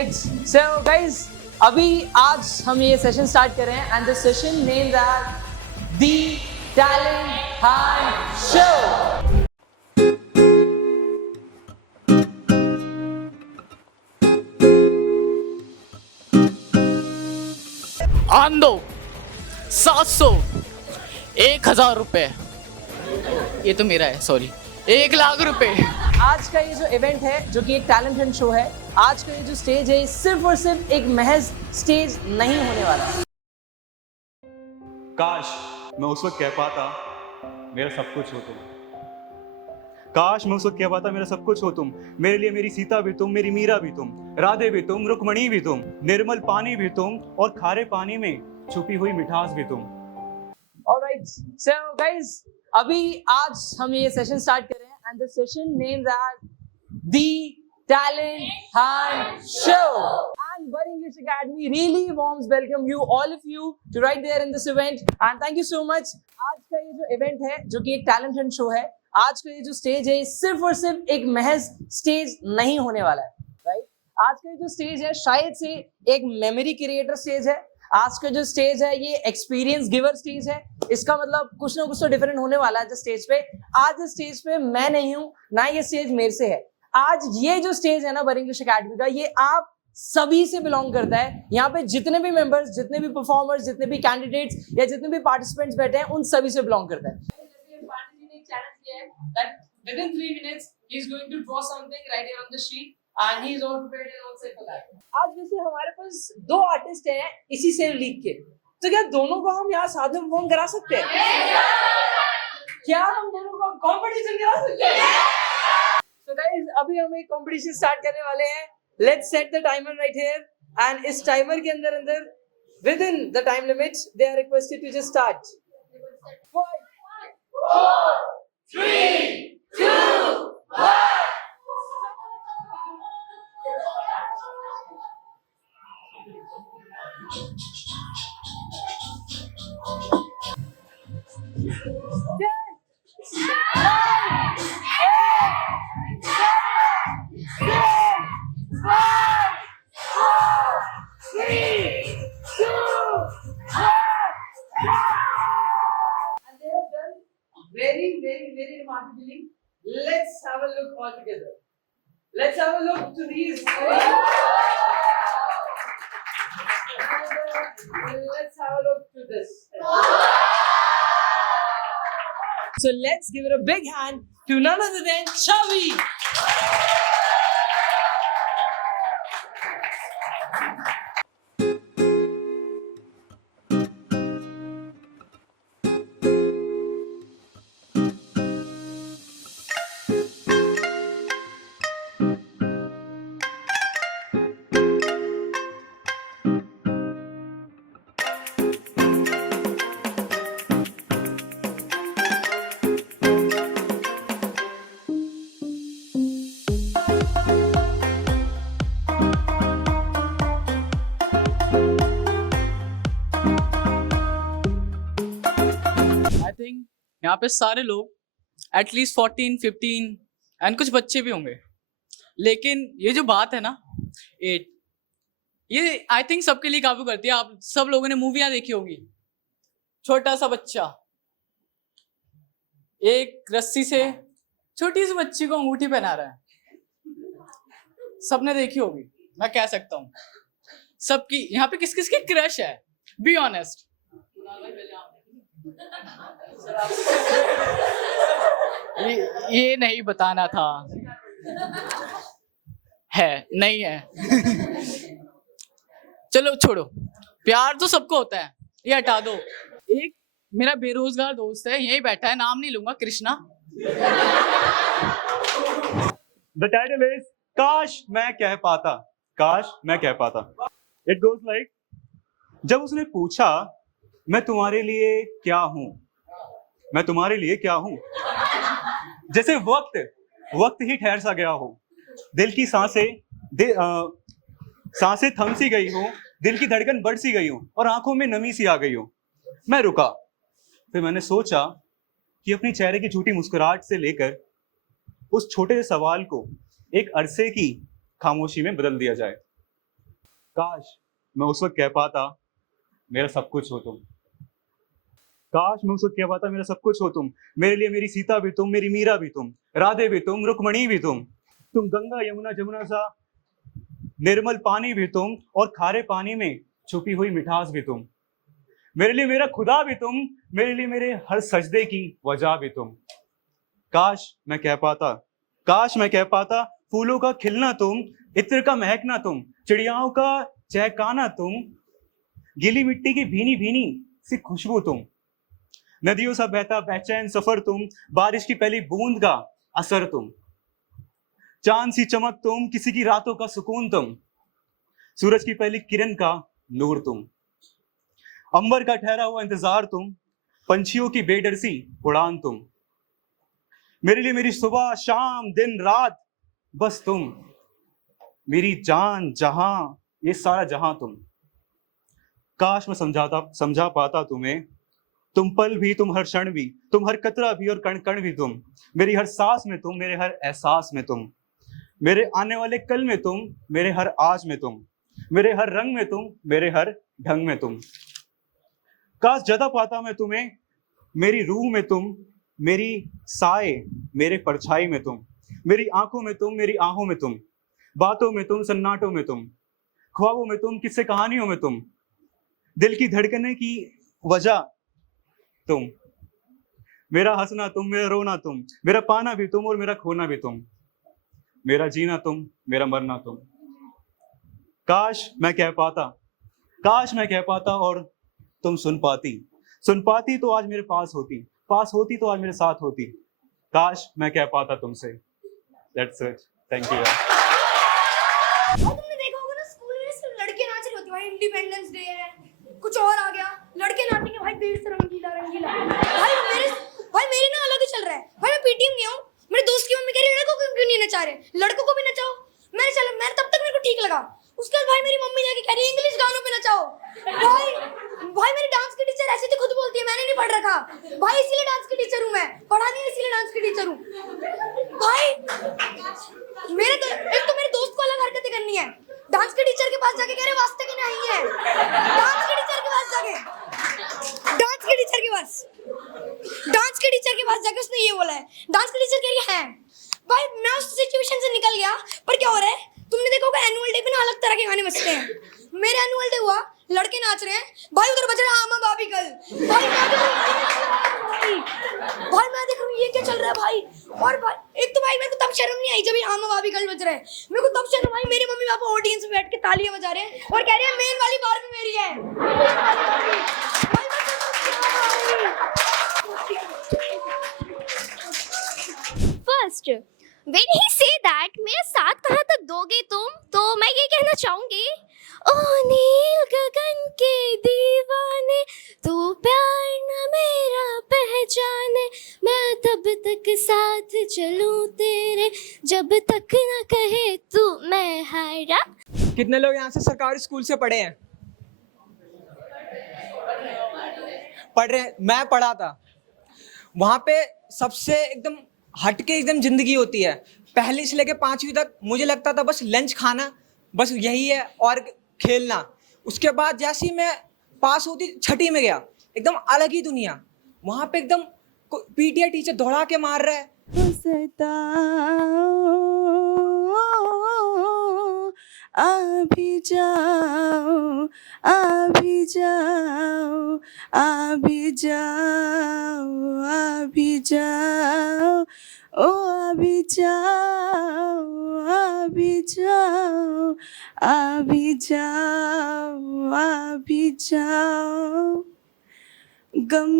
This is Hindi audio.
Alright, so guys, अभी आज हम ये सेशन स्टार्ट कर रहे हैं and the session named as The Talent Hunt Show. आंदो 700 1000 रुपए, ये तो मेरा है, सॉरी, 1 लाख रुपए। आज का ये जो इवेंट है जो कि एक टैलेंट हंट शो है, आज का ये जो स्टेज है सिर्फ और सिर्फ एक महज स्टेज नहीं होने वाला। काश मैं उस वक्त कह पाता मेरा सब कुछ हो तुम। काश मैं उस वक्त कह पाता मेरा सब कुछ हो तुम। मेरे लिए मेरी सीता भी तुम, मेरी मीरा भी तुम, राधे भी तुम, रुक्मणी भी तुम, निर्मल पानी भी तुम और खारे पानी में छुपी हुई मिठास भी तुम। Alright, so guys, अभी आज हम ये सेशन स्टार्ट कर रहे हैं and the session named as The Talent Hunt Show. And Buddy English Academy really warms welcome you, all of you, to right there in this event. And thank you so much. आज का ये जो इवेंट है जो कि एक टैलेंट हंट शो है, आज का ये जो स्टेज है सिर्फ और सिर्फ एक महज स्टेज नहीं होने वाला है, राइट? आज का ये जो स्टेज है शायद से एक मेमोरी क्रिएटर स्टेज है। आज का जो स्टेज है ये एक्सपीरियंस गिवर स्टेज है। इसका मतलब कुछ ना कुछ तो डिफरेंट होने वाला है जो स्टेज पे। आज इस स्टेज पे मैं नहीं हूं, ना ये स्टेज मेरे से है। आज ये जो स्टेज है ना बड़ी इंग्लिश एकेडमी का, ये आप सभी से बिलोंग करता है। यहाँ पे जितने भी मेंबर्स, जितने भी परफॉर्मर्स, जितने भी कैंडिडेट्स या जितने भी पार्टिसिपेंट्स बैठे हैं, उन सभी से बिलोंग करता है। Within 3 minutes, he is going to draw something right here on the sheet, and he is all prepared and all set for that. आज वैसे हमारे पास 2 आर्टिस्ट हैं इसी सेम लीग के, तो क्या दोनों को हम यहाँ साथ में परफॉर्म करा सकते हैं? क्या हम दोनों को कंपटीशन करा सकते हैं? So guys, अभी हम एक कंपटीशन स्टार्ट करने वाले हैं। Let's set the timer right here, and इस टाइमर के अंदर within the time limit, they are requested to just start. 5, 4, 3, 2, 1. Very remarkably. Let's have a look all together. Let's have a look to these. Let's have a look to this. So let's give it a big hand to none other than Chavi. यहाँ पे सारे लोग एटलीस्ट 14, 15 एंड कुछ बच्चे भी होंगे, लेकिन ये जो बात है ना 8, ये आई थिंक सबके लिए काबू करती है। आप सब लोगों ने मूवियाँ देखी होगी। छोटा सा बच्चा एक रस्सी से छोटी सी बच्ची को अंगूठी पहना रहा है, सबने देखी होगी। मैं कह सकता हूँ सबकी यहाँ पे किस किस की क्रश है, बी ऑनेस्ट। ये नहीं बताना था, है नहीं है। चलो छोड़ो, प्यार तो सबको होता है, ये हटा दो। एक मेरा बेरोजगार दोस्त है, यही बैठा है, नाम नहीं लूंगा, कृष्णा। The title is काश मैं कह पाता। काश मैं कह पाता। It goes like, जब उसने पूछा मैं तुम्हारे लिए क्या हूं, मैं तुम्हारे लिए क्या हूं, जैसे वक्त ही ठहर सा गया हो, दिल की सांसें थम सी गई हो, दिल की धड़कन बढ़ सी गई हो और आंखों में नमी सी आ गई हो। मैं रुका, फिर मैंने सोचा कि अपने चेहरे की झूठी मुस्कुराहट से लेकर उस छोटे से सवाल को एक अरसे की खामोशी में बदल दिया जाए। काश मैं उस वक्त कह पाता मेरा सब कुछ हो तुम। काश मैं उस वक्त कह पाता मेरा सब कुछ हो तुम। मेरे लिए मेरी सीता भी तुम, मेरी मीरा भी तुम, राधे भी तुम, रुक्मणी भी तुम गंगा यमुना जमुना सा निर्मल पानी भी तुम, और खारे पानी में छुपी हुई मिठास भी तुम। मेरे लिए मेरा खुदा भी तुम, मेरे लिए मेरे हर सजदे की वजह भी तुम। काश मैं कह पाता, काश मैं कह पाता फूलों का खिलना तुम, इत्र का महकना तुम, चिड़ियाओं का चहकाना तुम, गीली मिट्टी की भीनी भीनी सी खुशबू तुम, नदियों सा बहता बेचैन सफर तुम, बारिश की पहली बूंद का असर तुम, चांद सी चमक तुम, किसी की रातों का सुकून तुम, सूरज की पहली किरण का नूर तुम, अंबर का ठहरा हुआ इंतजार तुम, पंछियों की बेडर सी उड़ान तुम। मेरे लिए मेरी सुबह शाम दिन रात बस तुम, मेरी जान जहां ये सारा जहां तुम। काश मैं समझा पाता तुम्हें, तुम पल भी, तुम हर क्षण भी, तुम हर कतरा भी और कण कण भी तुम, मेरी हर सांस में तुम, मेरे हर एहसास में तुम, मेरे आने वाले कल में तुम, मेरे हर आज में तुम, मेरे हर रंग में तुम, मेरे हर ढंग में तुम। काश जता पाता मैं तुम्हें, मेरी रूह में तुम, मेरी साए मेरे परछाई में तुम, मेरी आंखों में तुम, मेरी आहों में तुम, बातों में तुम, सन्नाटों में तुम, ख्वाबों में तुम, किस्से कहानियों में तुम, दिल की धड़कने की वजह तुम, मेरा हंसना तुम, मेरा रोना तुम, मेरा पाना भी तुम और मेरा खोना भी तुम, मेरा जीना तुम, मेरा मरना तुम। काश मैं कह पाता, काश मैं कह पाता और तुम सुन पाती तो आज मेरे पास होती तो आज मेरे साथ होती। काश मैं कह पाता तुमसे। That's it. Thank you. और तुमने देखा होगा ना, स्कूल में सिर्फ लड़के नाच रहे होते हैं। भाई इंडिपेंडेंस डे है, कुछ और आ गया, लड़के नाचेंगे भाई, देश से रंगीला रंगीला। भाई मेरे ना अलग ही चल रहा है। भाई मैं पीटीएम गया हूँ, मेरे दोस्त की मम्मी कह रही है लड़कों को क्यों नहीं नचा रहे, लड़कों को भी नचाओ। मैं तब तक मेरे को ठीक लगा। उसके बाद भाई मेरी मम्मी जाके कह रही है इंग्लिश गानों पे नचाओ। भाई मेरी डांस की टीचर ऐसे तो खुद बोलती है, मैंने नहीं पढ़ रखा भाई, इसीलिए डांस की टीचर हूँ मैं, पढ़ा नहीं इसीलिए डांस की टीचर हूँ। भाई एक तो मेरे दोस्त को अलग हरकतें करनी है, डांस के टीचर के पास जाके कह रहे वास्ते के नहीं है, डांस के टीचर के पास जाके उसने ये बोला है, डांस के टीचर कह रही है। भाई मैं उस सिचुएशन से निकल गया, पर क्या हो रहा है तुमने देखा होगा एनुअल डे पे ना अलग तरह के गाने बजते हैं। मेरा एनुअल डे हुआ, लड़के नाच रहे हैं, भाई उधर बज रहा है आमा बाबी कल। भाई मैं देख रहा हूँ ये क्या चल रहा है भाई। और भाई एक तो भाई मेरे को तब शर्म नहीं आई जब ये आमा बाबी कल बज रहा है, मेरे को तब शर्म आई मेरे मम्मी पापा ऑडियंस में बैठ के तालियां बजा रहे हैं और कह रहे हैं मेन वाली बार भी मेरी है। First when he say that मेरा साथ कहाँ तक दोगे तुम, तो मैं ये कहना चाहूंगी, ओ नील गगन के दीवाने, तू प्यार न मेरा पहचाने, मैं तब तक साथ चलूं तेरे, जब तक न कहे तू मैं हारा। कितने लोग यहाँ से सरकारी स्कूल से पढ़े हैं? पढ़ रहे हैं? मैं पढ़ा था वहाँ पे। सबसे एकदम हटके एकदम जिंदगी होती है। पहली से लेके 5वीं तक मुझे लगता था बस लंच खाना, बस यही है, और खेलना। उसके बाद जैसे ही मैं पास होती 6ठी में गया, एकदम अलग ही दुनिया। वहाँ पे एकदम पीटीआई टीचर दौड़ा के मार रहा है, अभी जाओ अभी जाओ अभी जाओ अभी जाओ ओ अभी जाओ अभी जाओ अभी जाओ अभी जाओ गम